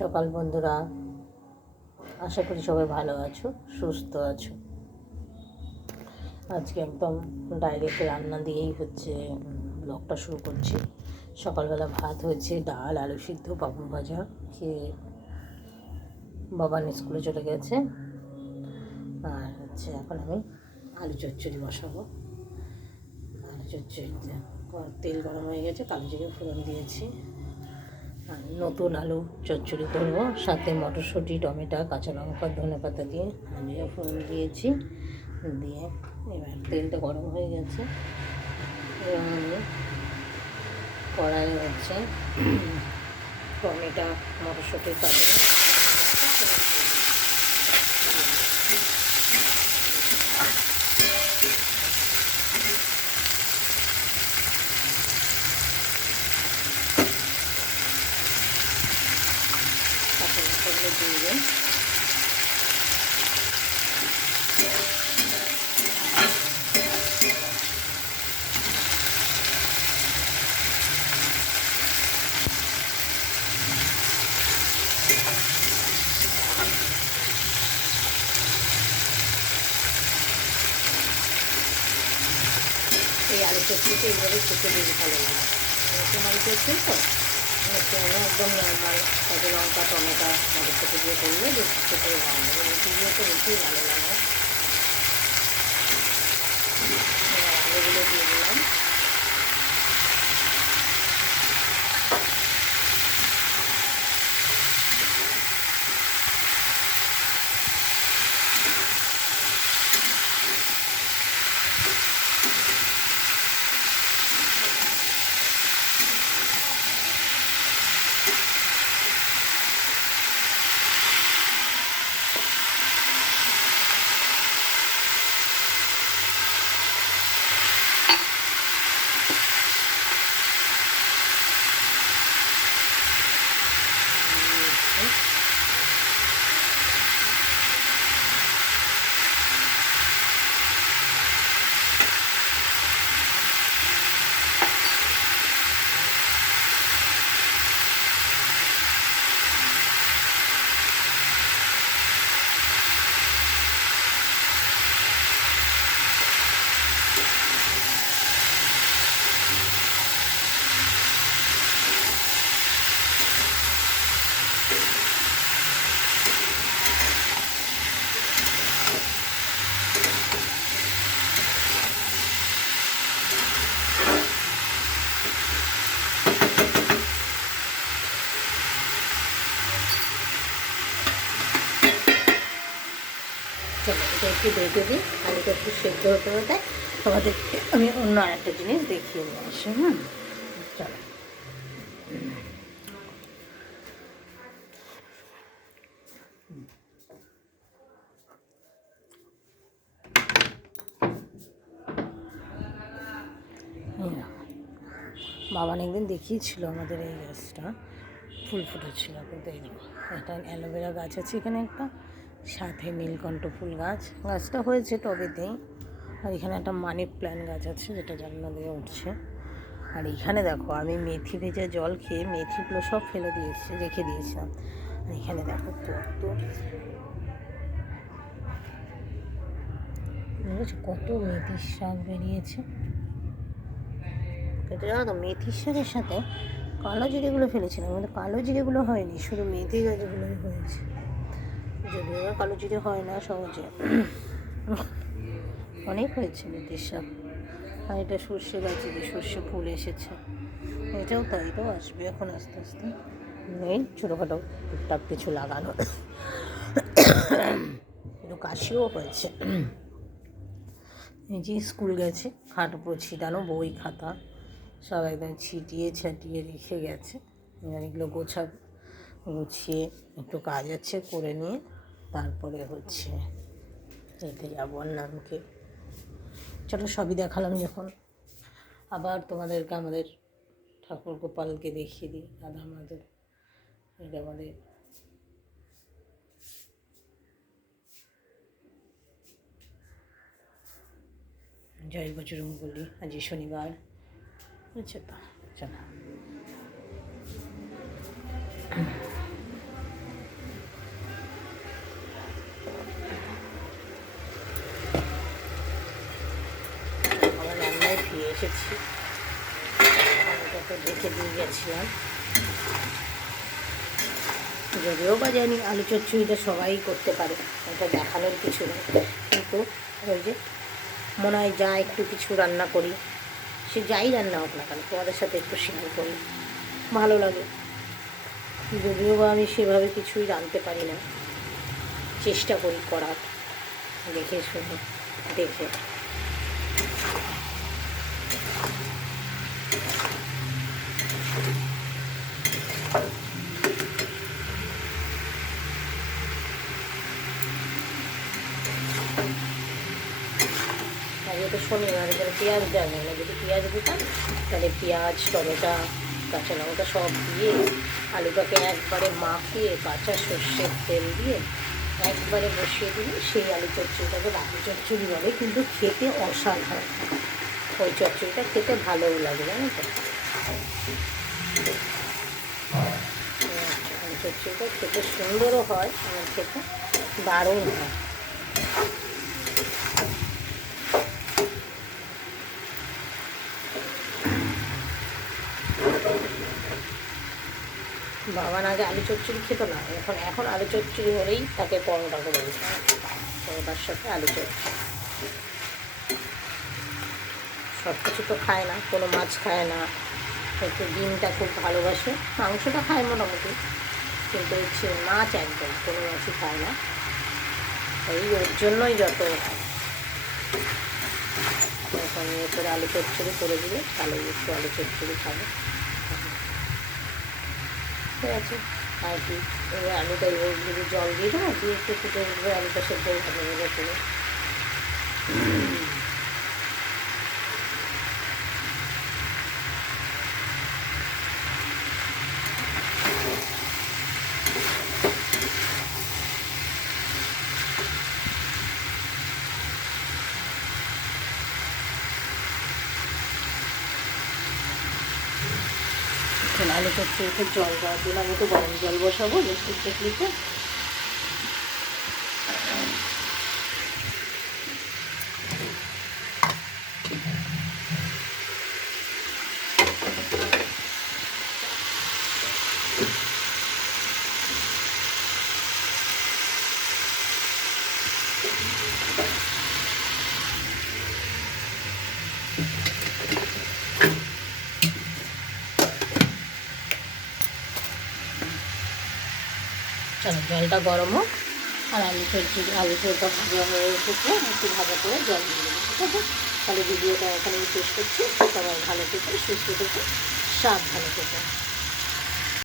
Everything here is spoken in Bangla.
সকাল বন্ধুরা। আশা করি সবাই ভালো আছো, সুস্থ আছো। আজকে একদম ডাইরেক্ট রান্না দিয়েই হচ্ছে ব্লগটা শুরু করছি। সকালবেলা ভাত হয়েছে, ডাল, আলু সিদ্ধ, পাপড় ভাজা, খেয়ে বাবান স্কুলে চলে গেছে। আর হচ্ছে এখন আমি আলু চচ্চড়ি বসাবো। আলু চচ্চড়িতে তেল গরম হয়ে গেছে, কালো জিরে ফোড়ন দিয়েছি। নতুন আলু চচ্চড়ি করব সাথে মটরশুঁটি, টমেটো, কাঁচা লঙ্কা, ধনে পাতা দিয়ে আমিও ফোড়ন দিয়েছি। দিয়ে এবার তেলটা গরম হয়ে গেছে। এবার আমি কড়াই হচ্ছে টমেটো মটরশুঁটি কাঁচা লঙ্কাগুলো দিয়ে দিন এই আলু চচ্চড়িটা এইভাবে খেতে বেশি ভালো লাগে। নতুন আলু চচ্চড়ি তো। একদম নর্মাল তাতে লঙ্কা, টমেটো, মটরশুঁটি দিয়ে করলে বেশি খেতে ভালো লাগে। রুটি দিয়ে তো বেশি ভালো লাগে। আলুগুলো দিয়ে দিলাম চলো এটা একটু দেখে দিই আলুটা একটু সেদ্ধ হতে হতে তোমাদেরকে আমি অন্য আরেকটা জিনিস দেখিয়ে নিয়ে আসি হ্যাঁ চলো। বাবা একদিন দেখিয়েছিল আমাদের এই গাছটা, ফুল ফুটেছিল, কিন্তু এই একটা অ্যালোভেরা গাছ আছে এখানে একটা সাথে নীলকণ্ঠ ফুল গাছ। গাছটা হয়েছে টবেতেই আর এখানে একটা মানি প্ল্যান্ট গাছ আছে, যেটা জানলা দিয়ে উঠছে। আর এখানে দেখো, আমি মেথি ভেজা জল খেয়ে মেথিগুলো সব ফেলে দিয়েছি, রেখে দিয়েছিলাম। আর এখানে দেখো কত কত মেথির শাক বেরিয়েছে। তো, মেথির শাকের সাথে কালো জিরেগুলো ফেলেছিলাম, কিন্তু কালো জিরেগুলো হয়নি, শুধু মেথি গাছগুলোই হয়েছে। যদিও কালো জিরে হয় না সহজে। অনেক হয়েছে মেথির আর এটা সর্ষে গাছে যে সর্ষে ফুল এসেছে। এটাও তাই তো, আসবে এখন আস্তে আস্তে। এই ছোটোখাটো টুকটাক কিছু লাগানো। একটু কাশিও হয়েছে। এই যে স্কুল গেছে, খাট ছিটানো বই, খাতা, সব একদম ছিটিয়ে ছাটিয়ে রেখে গেছে। এগুলো গোছা, গুছিয়ে একটু কাজ আছে করে নিয়ে তারপরে হচ্ছে যেতে যাব নামকে। চলো সবই দেখালাম যখন আবার তোমাদেরকে আমাদের ঠাকুর গোপালকে দেখিয়ে দিই, রাধা মাধব। এটা আমাদের জয় বজরং বলি আজ শনিবার। আচ্ছা চলো। এসেছি। ঢেকে দিয়ে গেছিলাম। যদিও বা জানি আলু চচ্চড়িটা সবাই করতে পারে এটা দেখানোর কিছু নেই। কিন্তু ওই যে মনে হয় যা একটু কিছু রান্না করি, সে যাই রান্না হোক না কেন, তোমাদের সাথে একটু শেয়ার করি। ভালো লাগে। যদিও বা আমি সেভাবে কিছুই রাঁধতে পারি না, চেষ্টা করি করার। দেখে শুনে, দেখে। তো শনিবার এখানে পেঁয়াজ দেওয়া যায় না যদি পেঁয়াজ দিতাম, তাহলে পেঁয়াজ, টমেটো, কাঁচা লঙ্কা সব দিয়ে আলুটাকে একবারে মাখিয়ে কাঁচা সর্ষের তেল দিয়ে একবারে বসিয়ে দিলে সেই আলু চচ্চড়িটাকে আলু চচ্চড়ি বলে, কিন্তু খেতে অসাধারণ। ওই চচ্চড়িটা খেতে ভালোও লাগে, জানো তো? আলু চচ্চড়িটা খেতে সুন্দরও হয় আমার খেতে দারুণ হয়। বাবা আগে আলু চচ্চড়ি খেত না। এখন এখন আলু চচ্চড়ি হলেই তাকে পরোটা করে দিতে পরোটার সাথে আলু চচ্চড়ি। সব কিছু তো খায় না, কোনো মাছ খায় না। একটু ডিমটা খুব ভালোবাসে। মাংসটা খায় মোটামুটি। কিন্তু হচ্ছে মাছ একদম, কোনো মাছই খায় না। এই ওর জন্যই যত এখন এরপরে আলু চচ্চড়ি করে দিলে তাহলে একটু আলু চচ্চড়ি খাবে। ঠিক আছে। আর কি এবার আলুটা এবার জল দিয়ে দেবো, দিয়ে একটু ফুটে উঠবে, আলুটা সেদ্ধ ভালো করে এখন আলু চচ্চড়িতে জল দেওয়ার জন্য আমি তো গরম জল বসাবো ইলেকট্রিক কেটলিতে চলো, জলটা গরম হোক, আর আলু চলছি আলু চোরটা ভাজা হয়ে এসেছে একটু ভাজা করে জল দিয়ে দেবো, ঠিক আছে? তাহলে ভিডিওটা এখানে শেষ করছি। সবাই ভালো থেকে, সুস্থ থেকে ভালো থেকে।